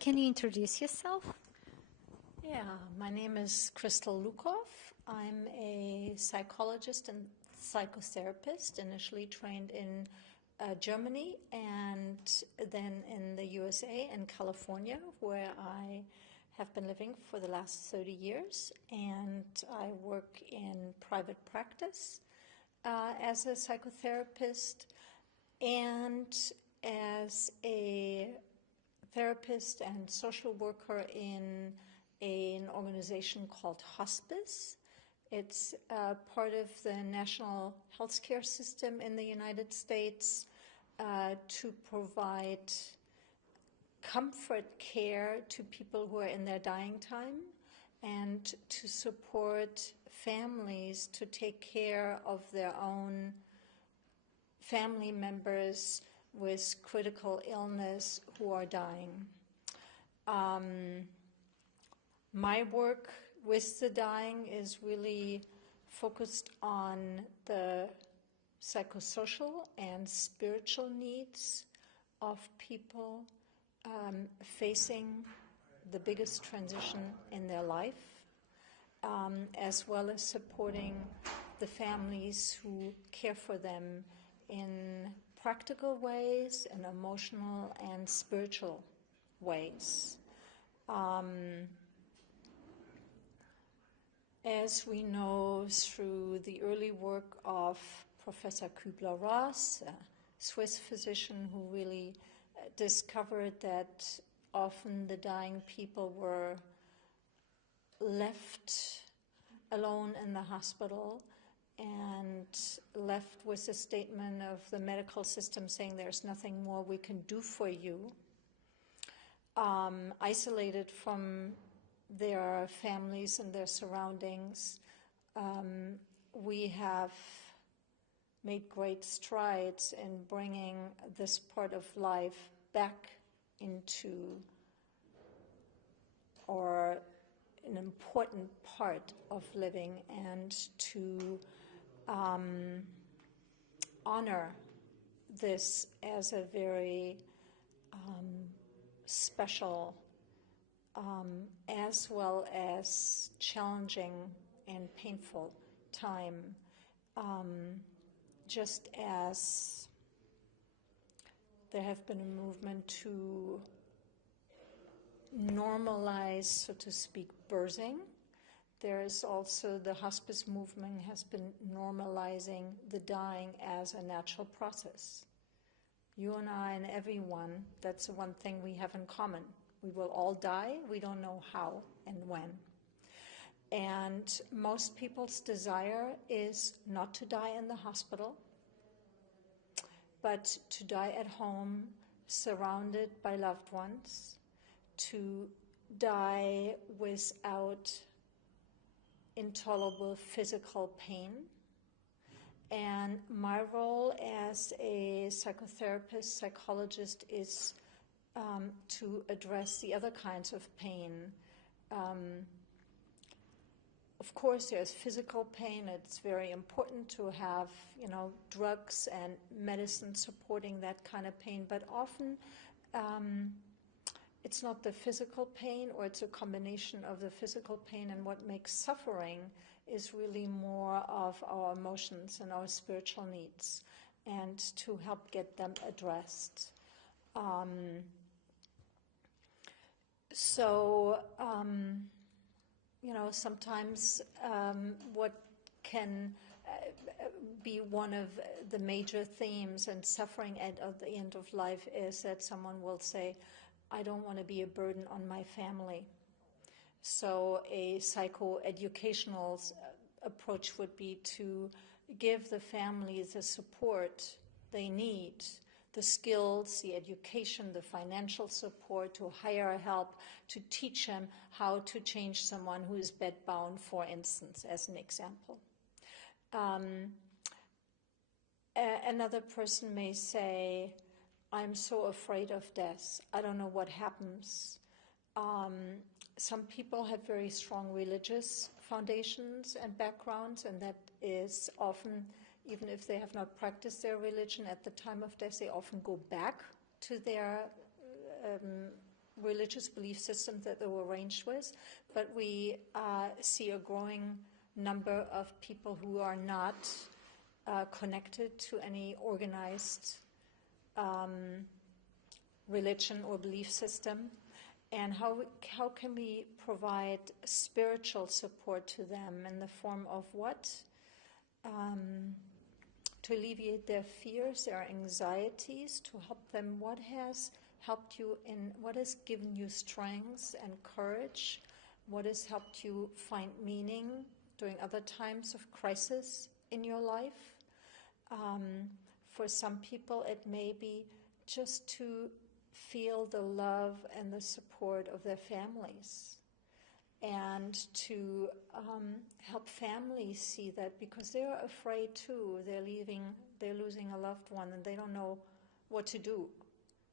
Can you introduce yourself? Yeah, my name is Christel Lukoff. I'm a psychologist and psychotherapist, initially trained in Germany and then in the USA and California, where I have been living for the last 30 years. And I work in private practice as a psychotherapist and as a therapist and social worker in an organization called Hospice. It's part of the national healthcare system in the United States to provide comfort care to people who are in their dying time and to support families to take care of their own family members with critical illness who are dying. My work with the dying is really focused on the psychosocial and spiritual needs of people facing the biggest transition in their life, as well as supporting the families who care for them in practical ways and emotional and spiritual ways. As we know through the early work of Professor Kübler-Ross, a Swiss physician who really discovered that often the dying people were left alone in the hospital and left with a statement of the medical system saying there's nothing more we can do for you, isolated from their families and their surroundings. We have made great strides in bringing this part of life back into, or an important part of living, and to honor this as a very special as well as challenging and painful time, just as there have been a movement to normalize, so to speak, birthing. There is also the hospice movement has been normalizing the dying as a natural process. You and I and everyone, that's the one thing we have in common. We will all die, we don't know how and when. And most people's desire is not to die in the hospital, but to die at home, surrounded by loved ones, to die without intolerable physical pain. And my role as a psychotherapist, psychologist is to address the other kinds of pain. Of course, there's physical pain. It's very important to have, drugs and medicine supporting that kind of pain. But often, it's not the physical pain, or it's a combination of the physical pain, and what makes suffering is really more of our emotions and our spiritual needs, and to help get them addressed. Sometimes what can be one of the major themes and suffering at the end of life is that someone will say, I don't want to be a burden on my family. So a psychoeducational approach would be to give the families the support they need, the skills, the education, the financial support, to hire help, to teach them how to change someone who is bedbound, for instance, as an example. Another person may say, I'm so afraid of death. I don't know what happens. Some people have very strong religious foundations and backgrounds, and that is often, even if they have not practiced their religion at the time of death, they often go back to their religious belief systems that they were raised with, but we see a growing number of people who are not connected to any organized religion or belief system, and how can we provide spiritual support to them in the form of what? To alleviate their fears, their anxieties, to help them. What has helped you what has given you strength and courage? What has helped you find meaning during other times of crisis in your life? For some people, it may be just to feel the love and the support of their families, and to help families see that, because they're afraid too. They're losing a loved one, and they don't know what to do.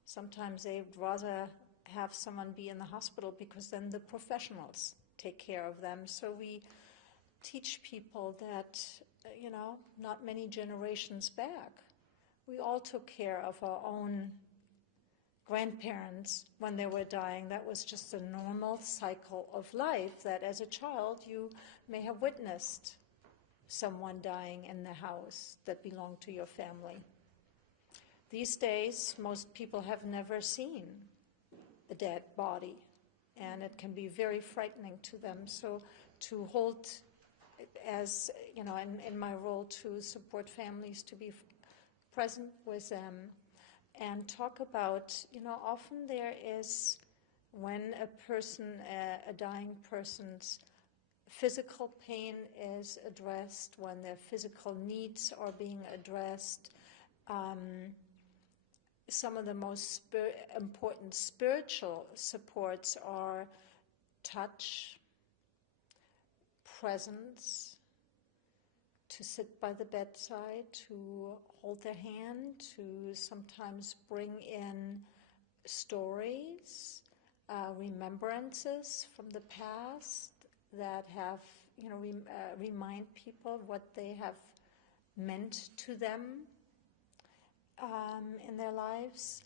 Sometimes they'd rather have someone be in the hospital, because then the professionals take care of them. So we teach people that, not many generations back, we all took care of our own grandparents when they were dying. That was just a normal cycle of life, that as a child you may have witnessed someone dying in the house that belonged to your family. These days, most people have never seen a dead body, and it can be very frightening to them. So to hold, as in my role, to support families, to be present with them and talk about, often there is, when a dying person's physical pain is addressed, when their physical needs are being addressed, some of the most important spiritual supports are touch, presence, to sit by the bedside, to hold their hand, to sometimes bring in stories, remembrances from the past that have, remind people what they have meant to them in their lives.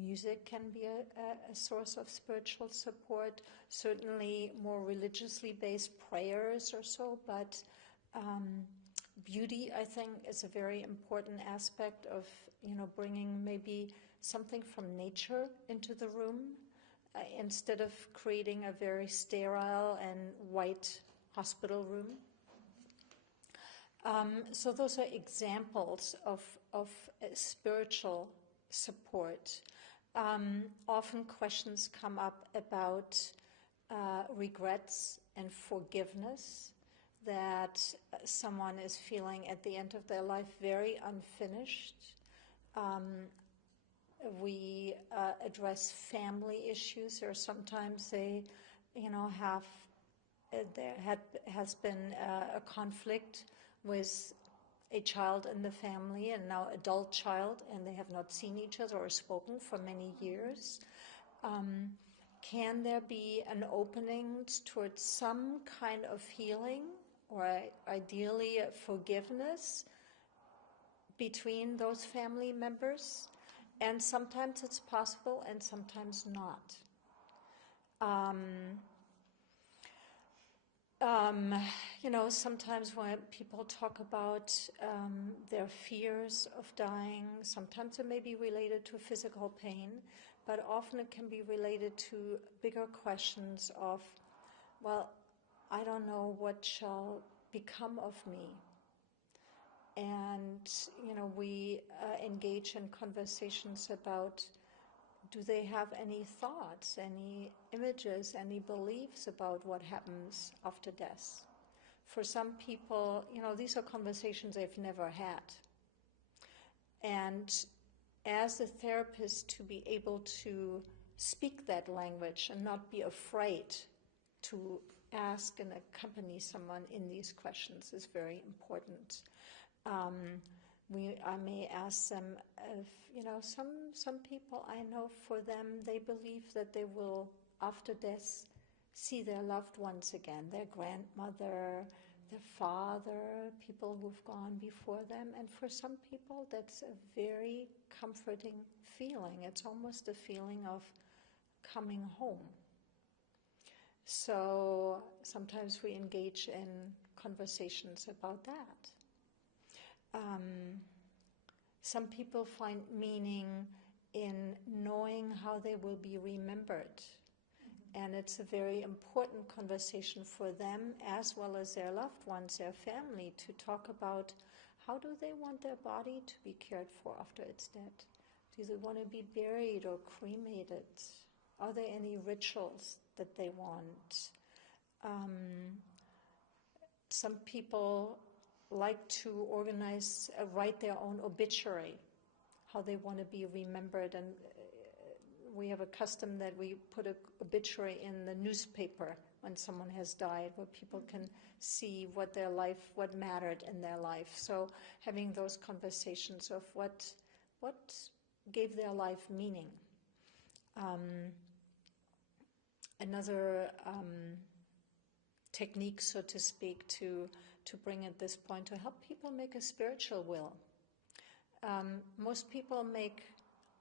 Music can be a source of spiritual support, certainly more religiously based prayers or so, but beauty, I think, is a very important aspect of, bringing maybe something from nature into the room instead of creating a very sterile and white hospital room. So those are examples of spiritual support. Often questions come up about regrets and forgiveness, that someone is feeling at the end of their life very unfinished. We address family issues, or sometimes they, has been a conflict with a child in the family, and now adult child, and they have not seen each other or spoken for many years. Can there be an opening towards some kind of healing, or ideally a forgiveness between those family members? And sometimes it's possible and sometimes not. Sometimes when people talk about their fears of dying, sometimes it may be related to physical pain, but often it can be related to bigger questions of, well, I don't know what shall become of me. And, we engage in conversations about, do they have any thoughts, any images, any beliefs about what happens after death? For some people, these are conversations they've never had. And as a therapist, to be able to speak that language and not be afraid to ask and accompany someone in these questions is very important. I may ask them if, some people I know, for them, they believe that they will, after death, see their loved ones again, their grandmother, their father, people who've gone before them. And for some people, that's a very comforting feeling. It's almost a feeling of coming home. So sometimes we engage in conversations about that. Some people find meaning in knowing how they will be remembered. And it's a very important conversation for them as well as their loved ones, their family, to talk about how do they want their body to be cared for after it's dead. Do they want to be buried or cremated? Are there any rituals that they want? Some people like to organize, write their own obituary, how they want to be remembered. And we have a custom that we put an obituary in the newspaper when someone has died, where people can see what mattered in their life. So having those conversations of what gave their life meaning. Another technique, so to speak, to bring at this point, to help people make a spiritual will. Most people make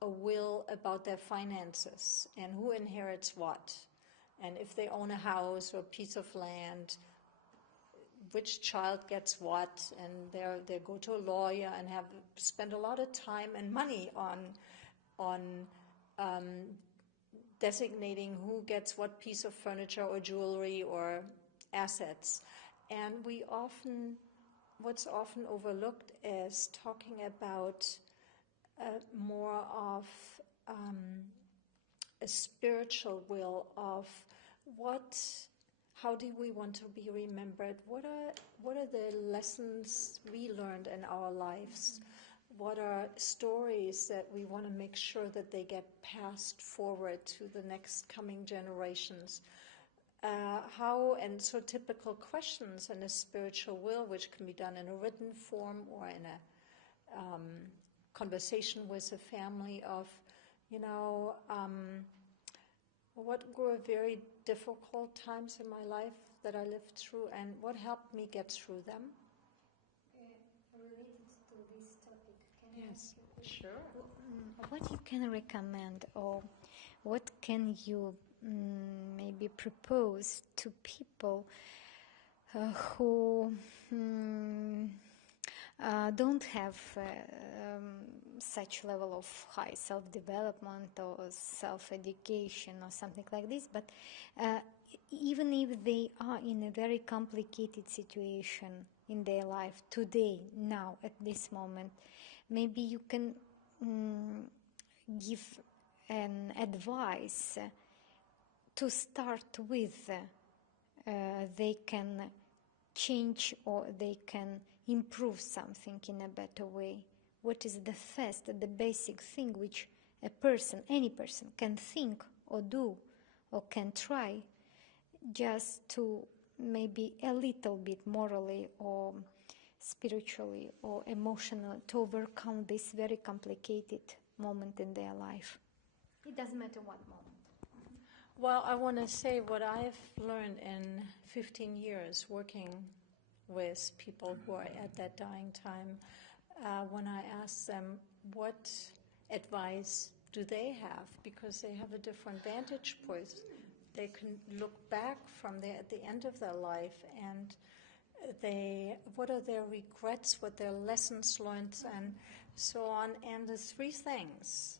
a will about their finances and who inherits what. And if they own a house or a piece of land, which child gets what, and they go to a lawyer and spend a lot of time and money on designating who gets what piece of furniture or jewelry or assets. And what's often overlooked is talking about more of a spiritual will of how do we want to be remembered? What are the lessons we learned in our lives? What are stories that we want to make sure that they get passed forward to the next coming generations? So typical questions in a spiritual will, which can be done in a written form or in a conversation with a family of, what were very difficult times in my life that I lived through, and what helped me get through them? Related to this topic, Yes, sure. What you can recommend, or what can you maybe propose to people who don't have such level of high self-development or self-education or something like this, but even if they are in a very complicated situation in their life today, now, at this moment, maybe you can give an advice to start with. They can change or they can improve something in a better way. What is the first, the basic thing which a person, any person, can think or do or can try just to maybe a little bit morally or spiritually or emotionally to overcome this very complicated moment in their life? It doesn't matter what moment. Well, I want to say what I've learned in 15 years working with people who are at that dying time, when I ask them what advice do they have, because they have a different vantage point. They can look back at the end of their life, and what are their regrets, what their lessons learned, and so on. And the three things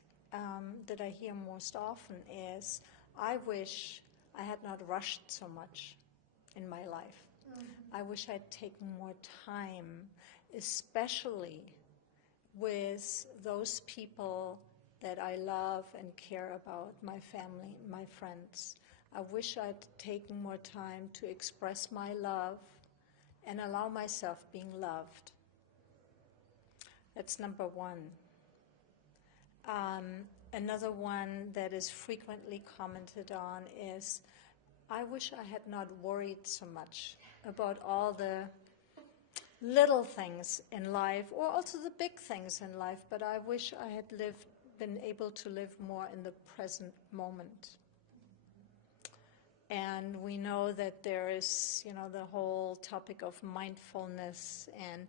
that I hear most often is, I wish I had not rushed so much in my life. I wish I'd taken more time, especially with those people that I love and care about, my family, my friends. I wish I'd taken more time to express my love and allow myself being loved. That's number one. Another one that is frequently commented on is, I wish I had not worried so much about all the little things in life, or also the big things in life, but I wish I had been able to live more in the present moment. And we know that there is, the whole topic of mindfulness and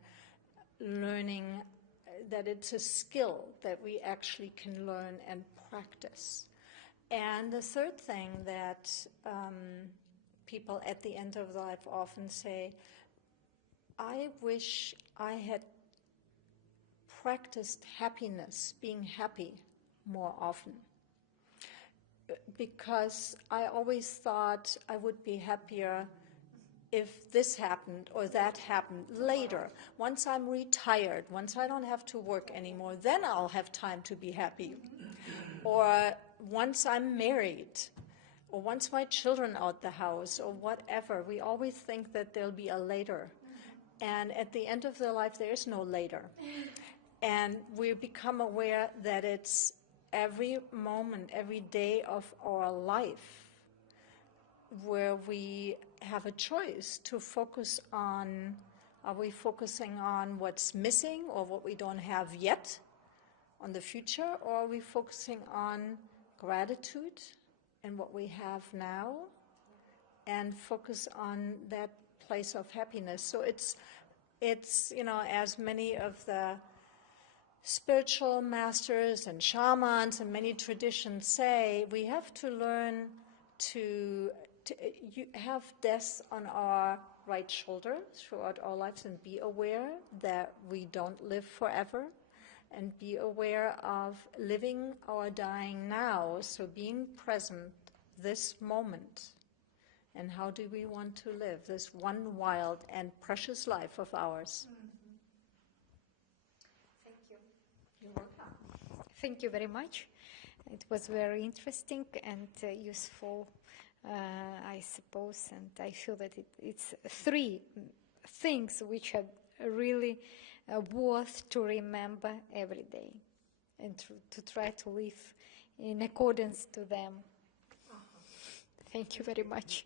learning, that it's a skill that we actually can learn and practice. And the third thing that people at the end of life often say, I wish I had practiced happiness, being happy more often. Because I always thought I would be happier if this happened or that happened later. Once I'm retired, once I don't have to work anymore, then I'll have time to be happy. Or once I'm married, or once my children out the house, or whatever. We always think that there'll be a later. And at the end of their life, there is no later. And we become aware that it's every moment, every day of our life where we have a choice to focus on, are we focusing on what's missing or what we don't have yet, on the future, or are we focusing on gratitude and what we have now and focus on that place of happiness? So it's as many of the spiritual masters and shamans and many traditions say, we have to learn to have death on our right shoulder throughout our lives and be aware that we don't live forever and be aware of living or dying now, so being present this moment. And how do we want to live this one wild and precious life of ours? Thank you. You're welcome. Thank you very much. It was very interesting and useful, I suppose, and I feel that it's three things which are really worth to remember every day and to try to live in accordance to them. Thank you very much.